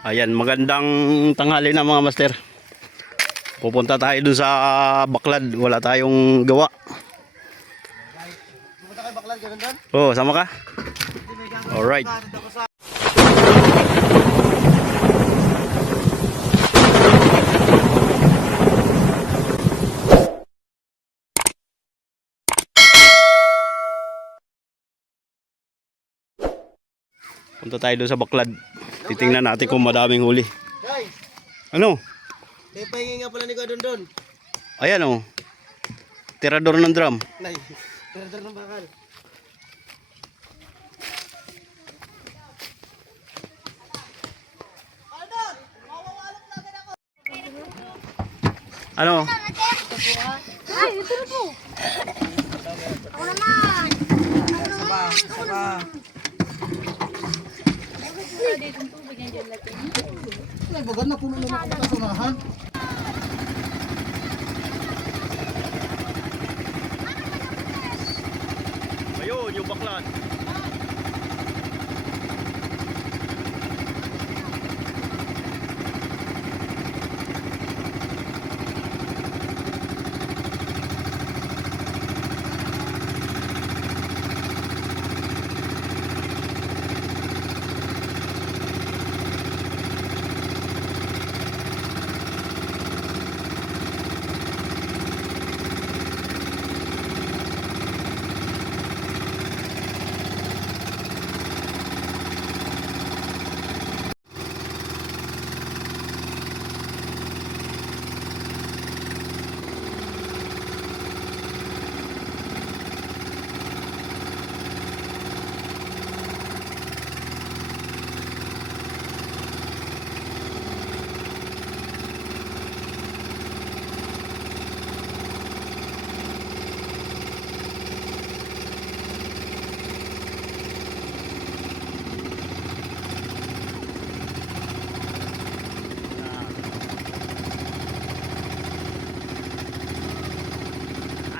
Ayan, magandang tanghali na mga master. Pupunta tayo dun sa Baklad. Wala tayong gawa. Pupunta kayo Baklad, ganun doon? Oh, sama ka? Alright. Punta tayo doon sa Baklad. Titingnan natin kung madaming huli. Guys, Ano? may pahingi nga pala ni Kuya Dondon. Ayan oh. Tirador ng drum. Nay, tirador ng bakal. Ano? Ay, ito na po. Ako naman. Saba. Ay, bagan na puno naman ako kasunahan. Ayun, yung Baklad.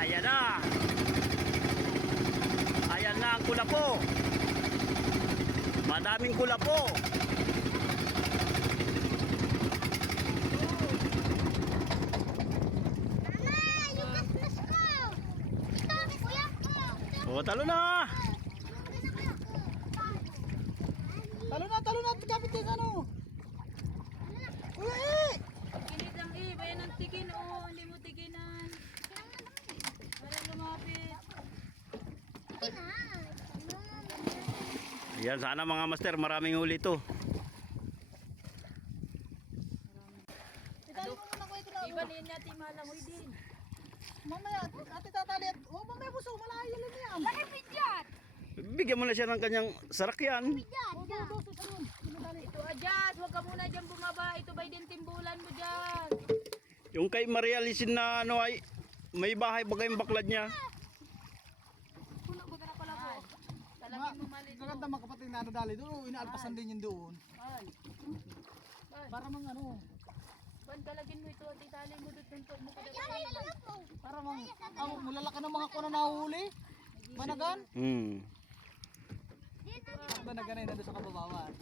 Ayan na. Ayan na ang kulapo. Madaming kulapo. O, talo na. Talo na, kapit yan ano. Uy! Kilit lang eh. Bayan ng tigin o. Hindi mo tiginan. Para lumapit. Ayan, sana mga master, maraming huli ito. Italo mo muna ko ito na. Iba din natin malangoy din. Mamaya, ate tatali at, oh mamaya buso, malayo lang yan. Malapit yan. Bigyan mo na siya ng kanyang sarakyan. Ito adjust. Huwag ka muna dyan bumaba. Ito ba din timbulan mo dyan? Yung kay Maria Lisin na ano ay may bahay bagay yung Baklad niya. Puno ba ka na pala po? Talagin mo mali doon. Maganda mga kapatid na nadali doon, inaalpasan din yun doon. Ay. Para mang ano, Ban, talagin mo ito at itali mo doon. Tuntok mo kada para mang, mulala ka ng mga kuna nahuli. Managan? Managan ay nandun sa kababawan.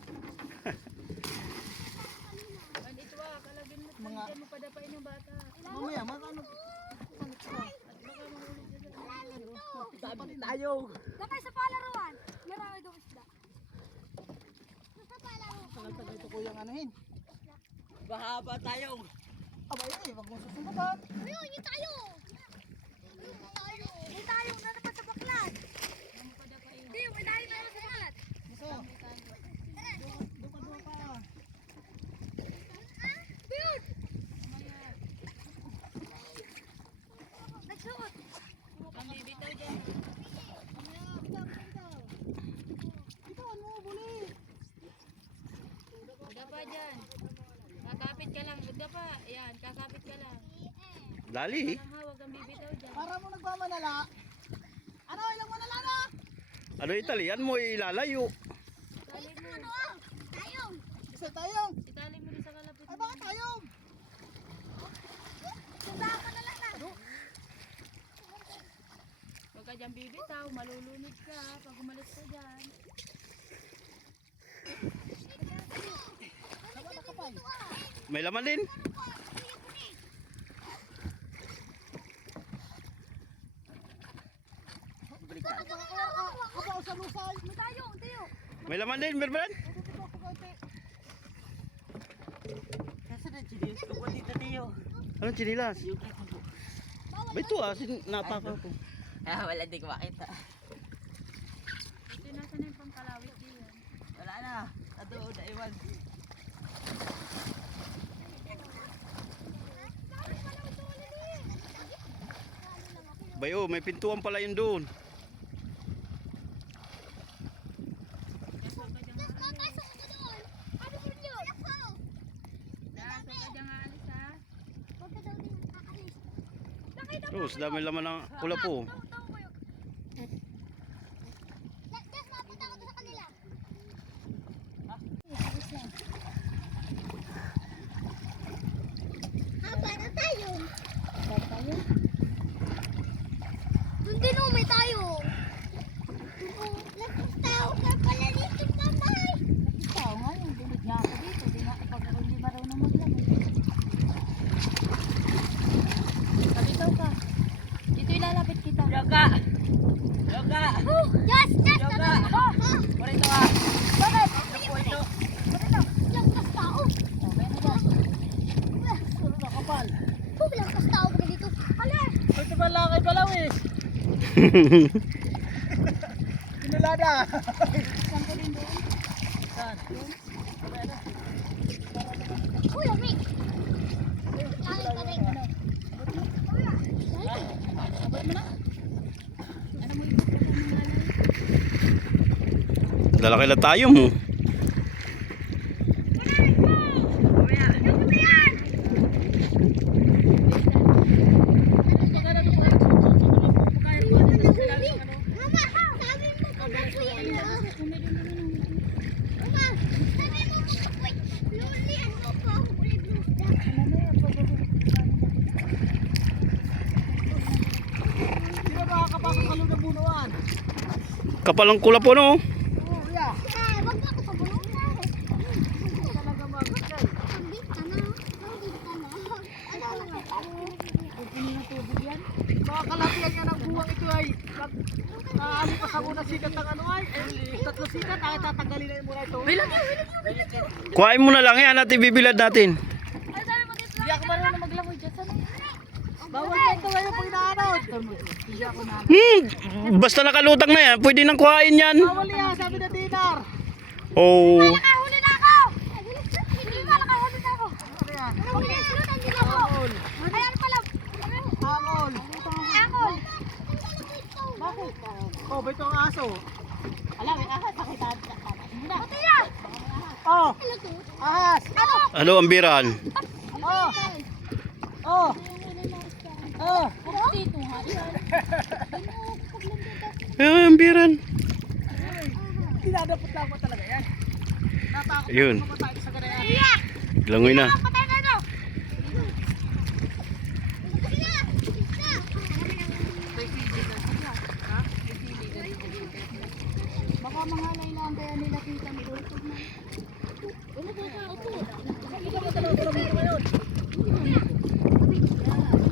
Ban, ito kalagin mo. Mga- Talagyan mo padapain ng bata. Mamaya, mga ano, palit ka. Dapat tayo. Kapay sa palaruan. Marami daw isda. Sa palaruan. Tagal-tagal ito kuyang anuhin. Mahaba tayo. Abay eh, wag mong susundan. Ayun, yun tayo. Yun tayo, nanapan sa Baklad. Hindi, may tayo tayo sa Baklad. Gusto? Duka pa. Ayun! Nagsuot. Ang bibitaw dyan. Itawan mo, buli. Huwag pa dyan. Kakapit ka lang. Huwag pa. Ayan, kakapit ka lang. Dali. Walang hawag ang bibitaw dyan. Para mo nagmamanala. Ano, ilang manala na? Ano Italian mo ilalayo. Itali mo. Tayong. Isa tayong. Itali mo rin sa kalapit Ay, mo. baka tayong. Sundakan ka na lang na. Huwag ka dyan bibitaw. Malulunod ka. Pag umalis ka dyan. May laman din. Kabaw sa lusay. May laman din, Berbrand. Kasi na chilius ko pa dito tiyo. Anong chinilas? Yung kay kubo. Ba ito napaka ko. Ah, wala di ko makita. Ito nasa na yung pangkalawit diyan. Wala na. Adoon na iwan. Bayo, may pintuan pala yun doon. Daso ka dyan alis ha. Rose, dami laman ng kulapo. Doon din may tayo. Nagtaw ka pala dito, mamay. Ikaw nga yung dilig niya ako dito. Pag hindi marunong maglamay. Kabitaw ka. Dito ilalapit kita. Yoga! Yoga! Yes, yes, Yoga! Wala ito ah! Bakit? Naku ito! Langkas tao. Nakapal. Langkas tao ka dito. Hala. Ito ba lang kay Balawis? Pinulada. Saan? Uy, lamig. Langit ka rin. Dala kailan tayo mo. Mama, sabi mo kababoy ano? Mama, sabi mo kababoy. Lulian mo ko ako ulit blues. Hindi na makakapasok sa loob ng bunuan. Kapal ang kulapo no. Oo, yeah. Wag na ako pabulong na. Talaga magkakay. Pagdit ka na. Pagdit ka na. Mga kalapian nga ng buwang ito ay naaali pa sa muna sikat ng ano ay tatlo sikat ay tatanggalin na yung muna ito. Kuhain mo na lang yan natin bibilad natin. Hindi ako marunong maglangoy dyan sa bawal ka ito ngayon pag inaanod. Hindi ako na. Basta nakalutang na yan, pwede nang kuhain yan. Bawal yan, sabi na Dinar. Oh. Nakahuli na ako. Hindi ba nakahuli na ako? Ano yan? Nakahuli na ako. Hindi na ako. Angol. Ayan pala. Angol. Angol. Bakit? Oh, ba ito ang aso? Alam, may ahas. Pakita. Ito yan. Oh, Ano to? ahas. Ano ang biran? Oh. Oh. Oh. Dito ha. Ang biran. Dinadapot lang mo talaga yan. Natakot Yun. ako matay sa ganyan. Langoy na. Patay na ito. Baka mangalay lang kaya nila kita mo.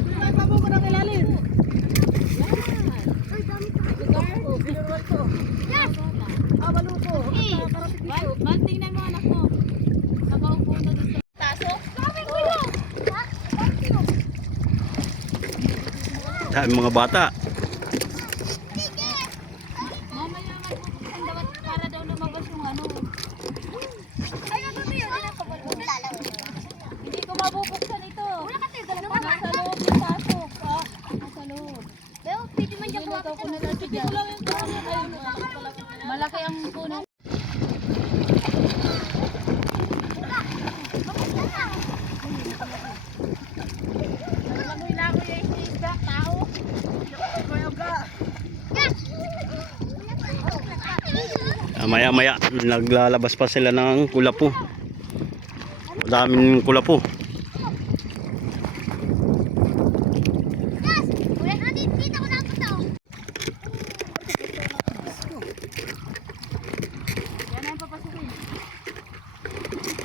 Pinagpabo ko ng ilalim. Oh, binuruan to. Ah, maluko. Nakakarating dito. Bal, tingnan mo anak mo. Nakaupo na dito. Dami mga bata. Mamaya nga bubuksan daw at para daw lumabas yung ano. Hindi ko mabubuksan ito. Nasa loob yung pasok. Nasa loob. Nilagaw ko na lang dyan. Malaki ang puno. Maya-maya naglalabas pa sila ng kulapo. Daming kulapo. Yan ang papasukin.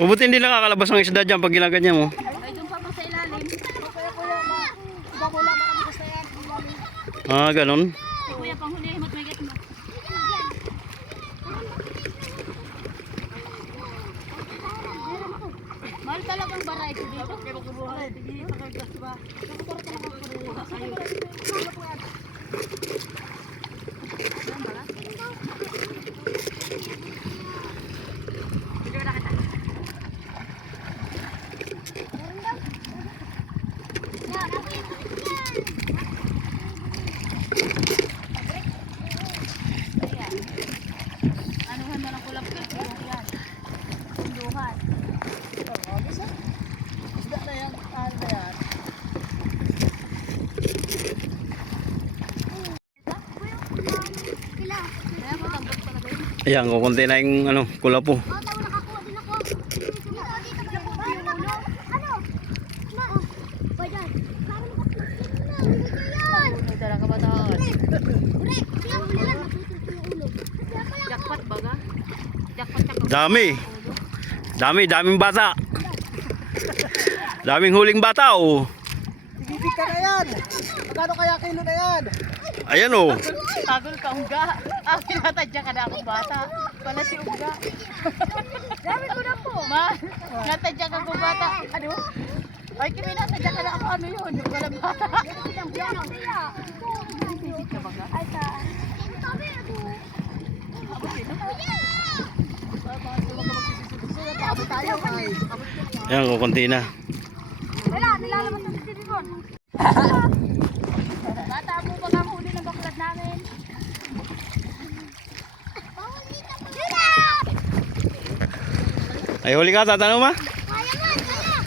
Mabuti hindi nakakalabas ng isda dyan pag ginaganyan mo. Ay, doon pa pa sa ilalim. Kaya kuya, babula ka kami basta yan. Ganun. Ay, kuya, panghuli, himot may get mo. Mahal talagang variety dito. Anuhan mo ng kulap ka. Yan. Sunduhan. Isda na yan, ano na yan. Kaya mo, tambot talaga yun. Ayan, kukunti na yung kulapo. Nakakuha din ako. Dito pala po. Ano? Ba dyan? Parang yan. May dala ka ba taon? Brek, kaya mo nila naputol ko yung ulo. Jackpot baga? Jackpot jackpot. Daming bata. Daming huling bata, oh. Bibig ka na yan. Magkano kaya kilo na yan? Ayan, oh. Tagol ka, Uga. Pinatadya ka na akong bata. Pala si Uga. Dami ko na po. Ma, natadya ka akong bata. Ano? Ay, kimi natadya ka na ako. Ano yun? Wala bata. Sisik ka ba ka? Ay, ta. Ayan, kukunti na. Wala, nilalabas ang silikon. Bata mo pag ang huli ng baklad namin. Ay, huli ka, tatanong ma? Kaya man, kaya.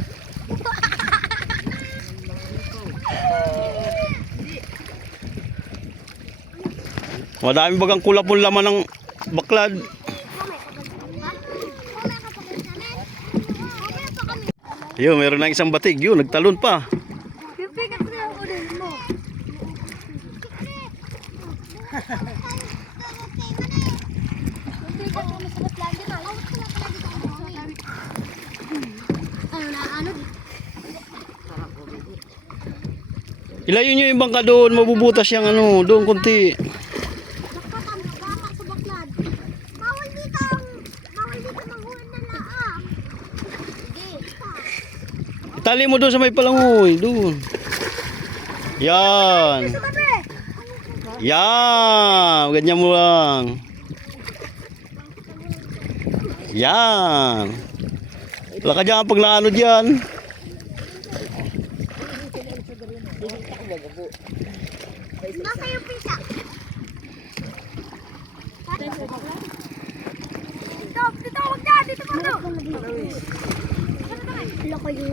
Madami bagang kulapon laman ng baklad. Yun, meron na isang batig. Yun, nagtalon pa. Pipigat ko yung ulo mo. Pipigat ko sa lagi na. Ano na, ano? Ilayo nyo yung bangka doon. Mabubutas yung doon konti. Bakatan, bakak sa baklad. Bawal dito manghulan na laa. Sige. Tali mo doon sa may palangoy. Doon. Yan. Sabi! Yan. Ganyan mo lang. Yan. Wala ka dyan pag naano dyan. Nasa yung pisa. Dito, wag na. Dito pa daw. Wala kayo.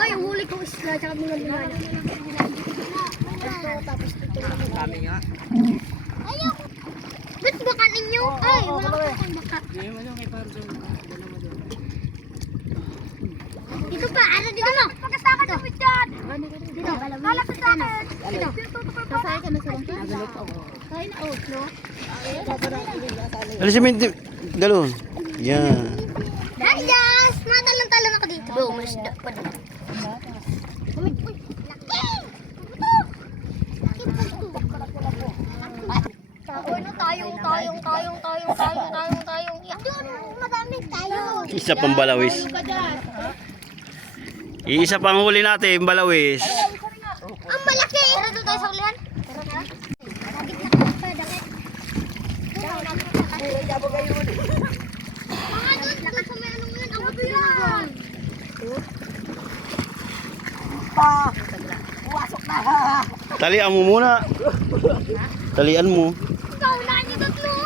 Ay, yung huli ko isla, tsaka mga limana. Tapos dito lang. Dami nga. Ayaw. Ba't baka ninyo? Ay, wala ko kang baka. Dito pa, ano dito mo? Pagkasaka daw dyan. Dito, lalapit sa akin. Dito. Sasaya ka na sa langka? Kain na out, no? Alisin mo yung galon. Yan. Hi guys! Matalon-talon ako dito. Bo, mas da pa doon. Uy, laki! Laki po ito. Tayong. Doon, madaming tayo. Isa pang balawis. Iisa pang huli natin, balawis. Ang malaki! Tara doon tayo sa ulihan. Dakit na ka pa, dakit. Mga doon, lakas sa may anong yun. Ang mabilan. Puwasok na. Talian mo muna. Talian mo. Ikaw na niyo tatlo.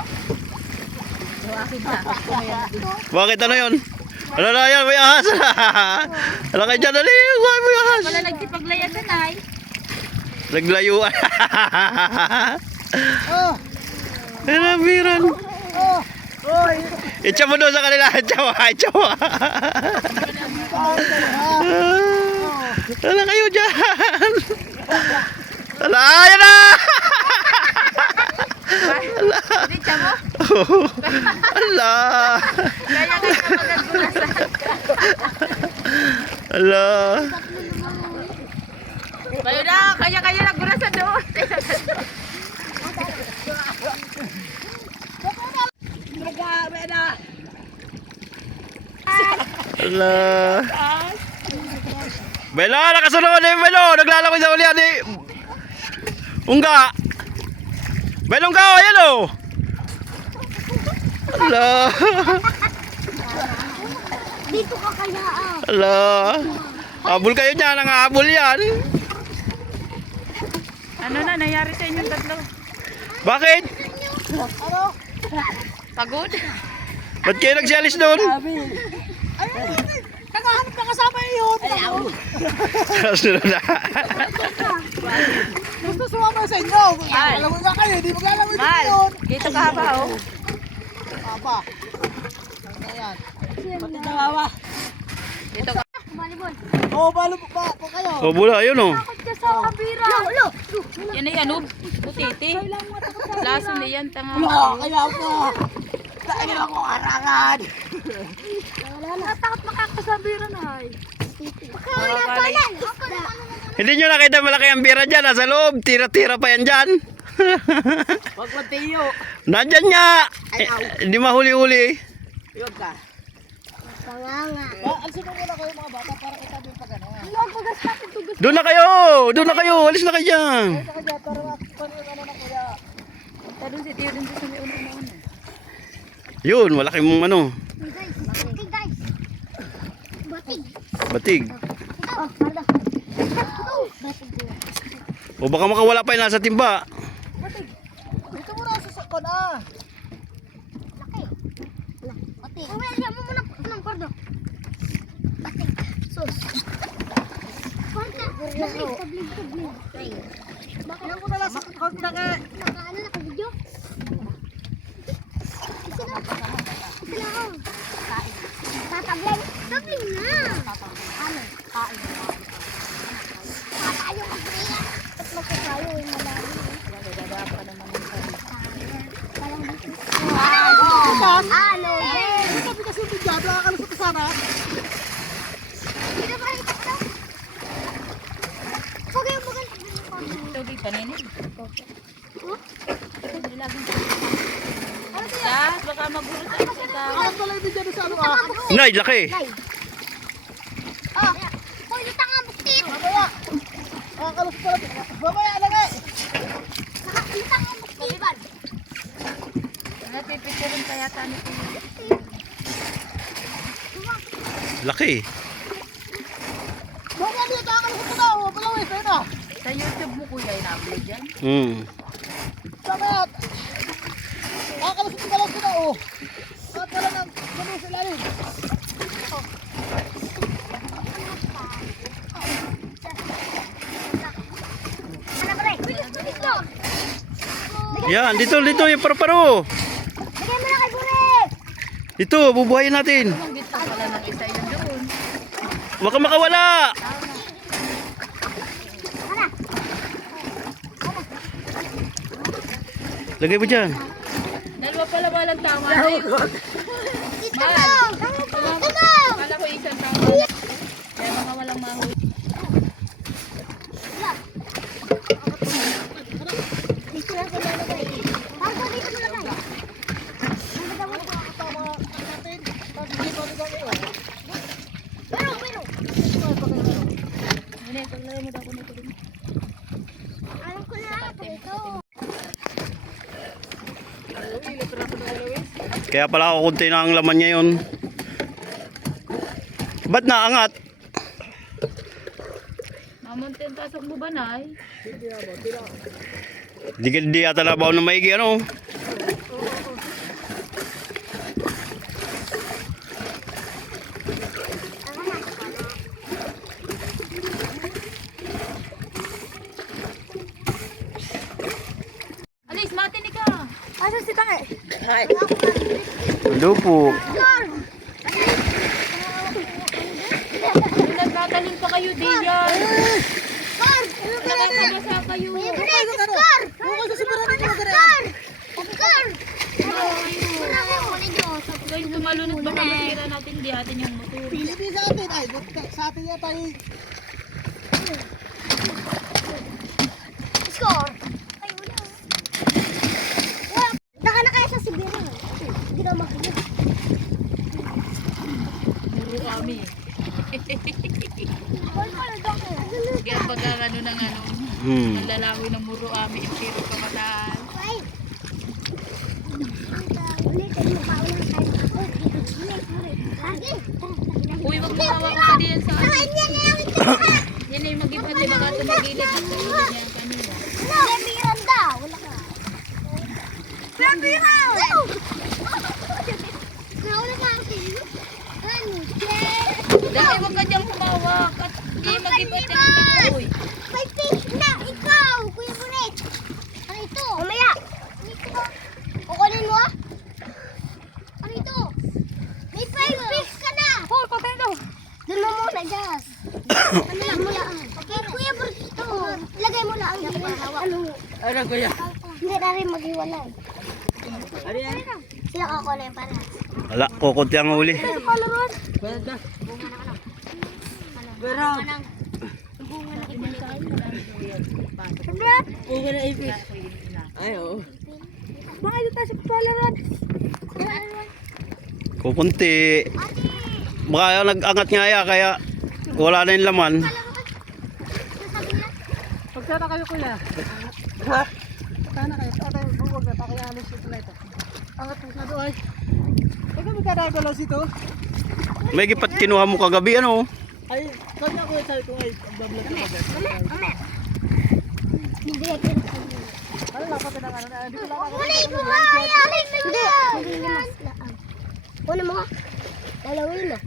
Bakit ano yun? Ano na yan? May ahas. Ano kayo dyan? Dali. May ahas. Wala nagsipaglaya sa tay. Naglayuan. Oh, Nabiran. oh. Oy. Itcha mo doon sa kanila. Itcha mo. Wala kayo dyan. Wala. Ayan na. Hindi, siya mo? Wala. Kaya kayo magagulasan. Ala. Kayo na, kaya-kaya lang gula sa doon. Ala. Belo, nakasunod eh, Belo. Naglalakay sa ulian eh. Ungga. Belo, ungga, ayan o. Ala. Dito ka kaya ah. Ala. Habol kayo dyan, ang habol yan. Ano na, nangyari sa inyong tatlo? Bakit? Pagod? Ba't kayo nagsialis doon? Nakahanap na kasama yun. Kasunod na. Gusto sumama sa inyo. Mal. Alam mo nga kayo, di maglalawin din Mal, yun. dito ka ba oh? Aba. Ayan. Pati nawawa. Dito ka. Volleyball. Oo, balo pa kayo. O, bula, ayun o. Takot ka sa kabira. Lo. Yan ay ano? Butiti. Laso na yan, tanga. Wala, kaya ako. Dahil ako arangan. Takot makakasabira na ay. Hindi nyo nakita malaki ang bira dyan. Nasa loob. Tira-tira pa yan dyan. Huwag matiyo. Nandyan nga. Hindi mahuli-huli. Yun ka. Panganga. Alsin mo muna kayo mga bata para kita din pag ano. Huwag magas natin tugas. Doon na kayo. Doon na kayo. Alis na kayo dyan. Saka dyan, para yung ano na kuya. Punta doon si Tio din sa may una-una. Yun, malaki mong ano. Guys, batig guys. Batig. Batig. Oh, parda. Batig. O baka makawala pa yung nasa timba. Dito muna sa sakon ah. Laki. Batig. Uwi, mo muna ng pardo. Batig. Sus. Parda. Tablig. Bakit? Ilan ko na lang sa sakon na ka. Nakaano na video? Sino? Sino ako? Kain. Tatabling. Tabling na. Ano? Kain. Tayo ka kaya. Ba't magkakayo yung malalim? Dadaan pa naman yung kain. Parang dito. Bukas. Ano? Hindi kami kasi bigyan. Nakakalusot ka sana. Sino ba rin ito? Huwag yung maganda. Tubig paninin. Ano sila? Ya, baka magulot tayo sa ikaw. Alam ko lang yung bigyan sa ano ah. Nay, laki. Oh, hoy, lutang nga buktit. Mamaya. Nakakalusot pa lang. Mamaya lang eh. Lutang nga buktiban. Napipicturean kaya tayo nito. Laki. Mamaya dito. Nakakalusot pa daw. Palawin. Sa'yo na. Sa YouTube mo kuya, ina-upload yan. Mamaya. Nakakalusot pa lang sila oh. At wala nang ganun sa ilalim. Ano ba rin? Dito. Yan, dito yung paru-paro. Lagyan mo na kay Burek. Dito, bubuhayin natin. Dito pala ng isa yun doon. Baka makawala. Lagay mo dyan. Dalawa pala walang tama. Dito mo. Dito mo. Kala ko isang tama. Kaya mga walang mahuli. Dito lang sila lagay. Pardo, dito mo lagay. Pero. Hindi, paglaya mo daw ko nito din. Alam ko na. Ito. Kaya pala kukunti na ang laman ngayon. Ba't naangat? Mamuntin tasok mo ba, Nay? Di ata labaw na maigi ano. Alis, matinig ka. Asa si Tange? Hello po. Nagtataling pa kayo, Dian. Nakakabasa kayo. Bukas sa sigurado ko na ganun. Oscar! kayo tumalunod baka masira natin, di atin yung motor. Hindi sa atin. Ay, sa atin yata yung... Score! Ay, wala. Wala. Naka na kaya sa Sibiro. Hindi na makikita. Muro kami. Kaya pag ano ng ano, malalawi ng muro kami, pero pamataan. Ulitin mo pa ulang tayo. Uy, wag mo hawakan ka diyan sa ano. Yan na yung mag-ibig, di baka tumagilid at tumagilid niya kanina. Wala, Miranda. Wala ka. Miranda! Nauna ka ako. Ano? Dahil wag ka diyang humawak at di mag-ibig ka ng uy. May fish na! Ikaw! Kuya Buret! Ano ito? Mamaya! Ano ito? Kukunin mo? Ano ito? May fish ka na! Oh, pagkain daw. Doon mo muna, Jazz. Ano lang mo lang. Okay, Kuya Buret ito. Lagay mo lang. Ano? Ano kuya? Hindi na rin maghiwalay. Ano yan? Sila kakulay para. Wala, kukunti ang huli. Kalaron. Kuya da. Pero, bunga na ipis. Ay, oo. Mga ito tayo sa kalaron. Kukunti. Baka nag-angat nga ya, kaya wala na yung laman. Pagsana kayo kuya. Ha? Pagsana kayo. Tatay, huwag na. Pakialis ito na ito. Angat mo na doon. Ikaw magkana ko lang sito. May gipat kinuha mo kagabi, ano? Ay, kanya ko yung sabi ko ay bablog ko ba? Hindi. Ano lang pati ng ano na. Hindi ko lang ako. Kulay mo nga! Hindi. Hindi limas lang. Una mo nga. Dalawin mo.